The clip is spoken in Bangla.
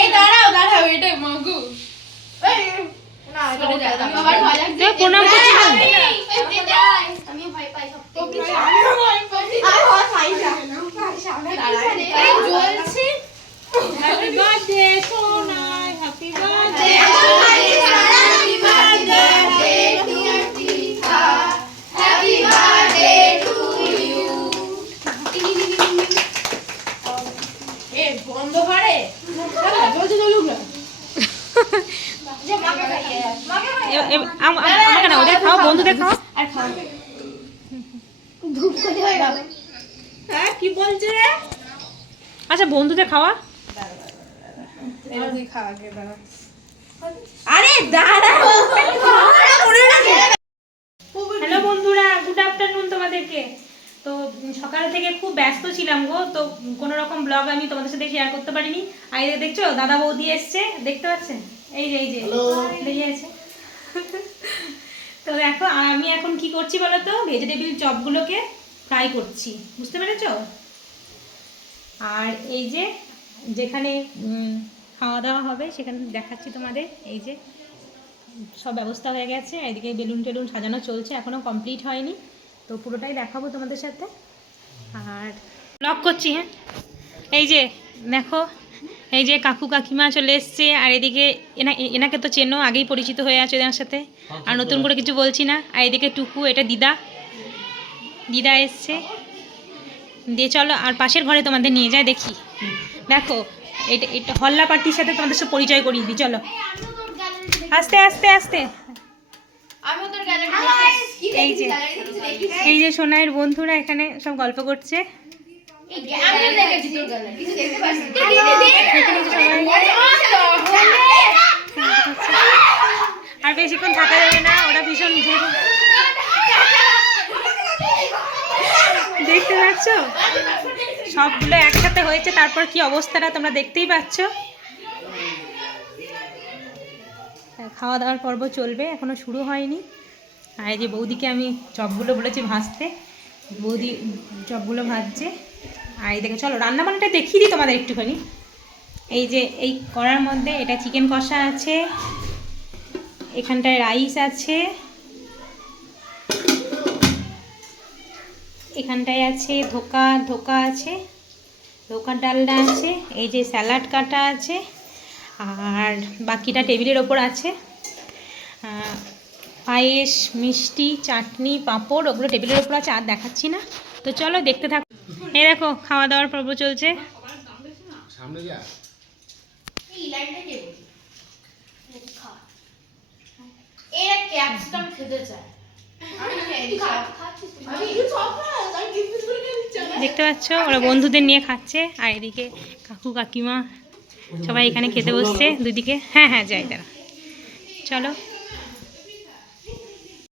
এই দাঁড়াও দাঁড়াও, এটা মগু। প্রণাম করছি না। আমি ভয় পাই সব। জ্বলছে। Happy birthday Sonai, happy birthday. Happy birthday dear Tika. Happy birthday to you. এ বন্ধ করে। বলতে চলুক না। যে মাকে খাইয়ে। আমাকে না, ওদের খাও, বন্ধুদের খাও। আর খাও। ধূপ করে হয়ে গেল। হ্যাঁ কি বলছে রে? আচ্ছা বন্ধুদের খাওয়া। আরে দাঁড়াও। হ্যালো বন্ধুরা, গুড আফটারনুন তোমাদেরকে। তো সকাল থেকে খুব ব্যস্ত ছিলাম গো, তো কোনো রকম ব্লগ আমি তোমাদের সাথে শেয়ার করতে পারিনি। আর এই দেখছো দাদা বৌদি এসছে, দেখতে পাচ্ছেন? এই যে দাঁড়িয়ে আছে। তো দেখো আমি এখন কি করছি বলো তো, ভেজিটেবিল চপগুলোকে ফ্রাই করছি, বুঝতে পেরেছো? আর এই যে যেখানে খাওয়া দাওয়া হবে সেখানে দেখাচ্ছি তোমাদের। এই যে সব ব্যবস্থা হয়ে গেছে, এদিকে বেলুন টেলুন সাজানো চলছে, এখনও কমপ্লিট হয়নি, তো পুরোটাই দেখাবো তোমাদের সাথে। আর ব্লগ করছি। হ্যাঁ এই যে দেখো, এই যে কাকু কাকিমা চলে এসছে, আর এদিকে এনাকে তো চেনো, আগেই পরিচিত হয়ে আছে এনার সাথে, আর নতুন করে কিছু বলছি না। আর এদিকে টুকু, এটা দিদা এসছে দিয়ে। চলো আর পাশের ঘরে তোমাদের নিয়ে যায়, দেখি। দেখো এটা হল্লা পার্টির সাথে তোমাদের সাথে পরিচয় করিয়ে দিই, চলো। আস্তে আস্তে আস্তে। এই যে সোনাইয়ের বন্ধুরা এখানে সব গল্প করছে। আর বেশিক্ষণ থাকা যাবে না, ওরা ভীষণ দেখতে পাচ্ছ সবগুলো একসাথে হয়েছে, তারপর কি অবস্থাটা তোমরা দেখতেই পাচ্ছ। খাওয়া দাওয়ার পর্ব চলবে, এখনো শুরু হয়নি। আর এই যে বৌদিকে আমি চপগুলো বলেছি ভাজতে, বৌদি চপগুলো ভাজছে। আর এই দেখো চলো রান্না বান্নাটা দেখিয়ে দিই তোমাদের একটুখানি। এই যে এই কড়ার মধ্যে এটা চিকেন কষা আছে, এখানটায় রাইস আছে, এখানটায় আছে ধোকা আছে, ধোকার ডালনা আছে, এই যে স্যালাড কাটা আছে, আর বাকিটা টেবিলের ওপর আছে। পায়েস, মিষ্টি, চাটনি, পাঁপড়, ওগুলো টেবিলের ওপর আছে, আর দেখাচ্ছি না। তো চলো দেখতে থাকো। এই দেখো খাওয়া দাওয়ার পর্ব চলছে। দেখতে পাচ্ছ ওরা বন্ধুদের নিয়ে খাচ্ছে, আর এদিকে কাকু কাকিমা সবাই এখানে খেতে বসছে দুদিকে। হ্যাঁ যাই দাঁড়া, চলো।